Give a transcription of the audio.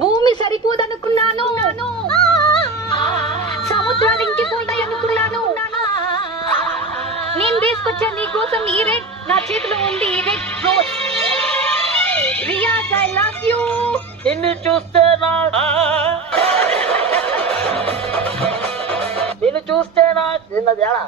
భూమి సరిపోదనుకున్నాను, సముద్రాలు ఇంకిపోతాయి అనుకున్నాను. నేను తీసుకొచ్చా నీ కోసం ఈ రెడ్, నా చేతిలో ఉంది ఈ red rose. Riyaz, I love you. నిన్ను చూస్తే నిన్ను చూస్తే చిన్నదేడా